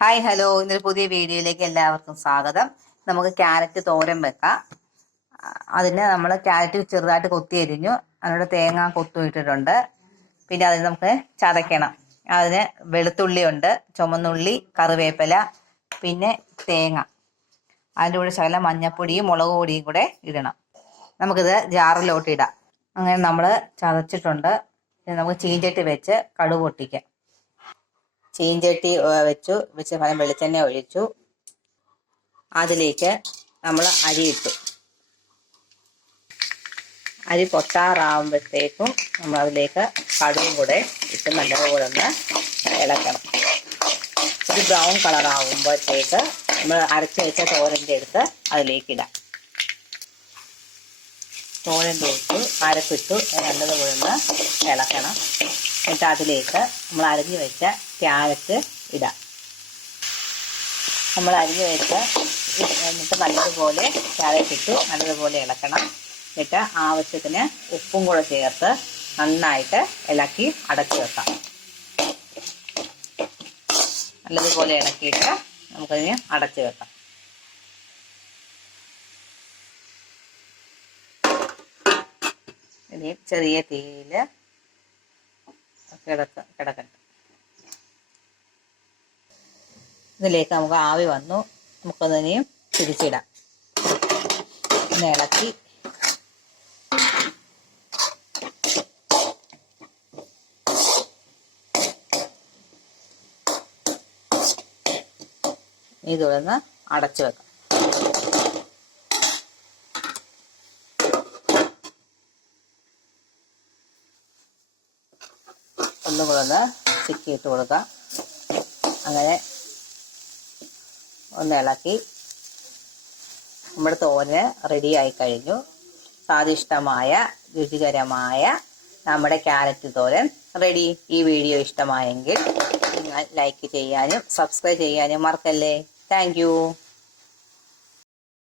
Hi hello, ഇന്നൊരു പുതിയ വീഡിയോയിലേക്ക് എല്ലാവർക്കും സ്വാഗതം. നമുക്ക് ക്യാരറ്റ് തോരൻ വെക്കാം. അതിന് നമ്മൾ ക്യാരറ്റ് ചെറുതായിട്ട് കൊത്തി അരിഞ്ഞു, അതിനോട് തേങ്ങ കൊത്തും ഇട്ടിട്ടുണ്ട്. പിന്നെ അതിന് നമുക്ക് ചതയ്ക്കണം. അതിന് വെളുത്തുള്ളി ഉണ്ട്, ചുമന്നുള്ളി, കറിവേപ്പില, പിന്നെ തേങ്ങ. അതിൻ്റെ കൂടെ ശകലം മഞ്ഞപ്പൊടിയും മുളക് പൊടിയും കൂടെ ഇടണം. നമുക്കിത് ജാറിലോട്ട് ഇടാം. അങ്ങനെ നമ്മൾ ചതച്ചിട്ടുണ്ട്. നമുക്ക് ചീഞ്ചട്ടി വെച്ച് കടുക് പൊട്ടിക്കാം. ചീഞ്ചട്ടി വെച്ച് വെളിച്ചെണ്ണ ഒഴിച്ചു. അതിലേക്ക് നമ്മൾ അരി ഇട്ടു. അരി പൊട്ടാറാവുമ്പോഴത്തേക്കും നമ്മൾ അതിലേക്ക് കടുകും കൂടെ ഇട്ട് നല്ലതുപോലെ ഒന്ന് ഇളക്കണം. ഒരു ബ്രൗൺ കളറാവുമ്പോഴത്തേക്ക് നമ്മൾ അരച്ച് വെച്ച തോരൻ്റെ എടുത്ത് അതിലേക്ക് ഇടാം. തോരൻ്റെ ഇട്ടു, അരപ്പിട്ടു, നല്ലതുപോലെ ഒന്ന് ഇളക്കണം. എന്നിട്ട് അതിലേക്ക് നമ്മൾ അരിഞ്ഞു വെച്ച ക്യാരറ്റ് ഇടാം. നമ്മൾ അരിഞ്ഞു വെച്ച എന്നിട്ട് നല്ലതുപോലെ ക്യാരറ്റ് ഇട്ടു നല്ലതുപോലെ ഇളക്കണം. എന്നിട്ട് ആവശ്യത്തിന് ഉപ്പും കൂടെ ചേർത്ത് നന്നായിട്ട് ഇളക്കി അടച്ചു വെക്കാം. നല്ലതുപോലെ ഇളക്കിയിട്ട് നമുക്കതിന് അടച്ചു വെക്കാം. ഇനി ചെറിയ തീയിൽ കിടക്കട്ടെ. ഇതിലേക്ക് നമുക്ക് ആവി വന്നു. നമുക്കതിനെയും തിരിച്ചിടാം. ഒന്ന് ഇളക്കി ഇതൊന്ന് അടച്ചു വെക്കാം. ഒന്നുകൂടെ ഒന്ന് ചിക്കിയിട്ട് കൊടുക്കാം. അങ്ങനെ ഒന്ന് ഇളക്കി നമ്മുടെ തോരന് റെഡിയായി കഴിഞ്ഞു. സ്വാദിഷ്ടമായ രുചികരമായ നമ്മുടെ ക്യാരറ്റ് തോരൻ റെഡി. ഈ വീഡിയോ ഇഷ്ടമായെങ്കിൽ നിങ്ങൾ ലൈക്ക് ചെയ്യാനും സബ്സ്ക്രൈബ് ചെയ്യാനും മറക്കല്ലേ. Thank you.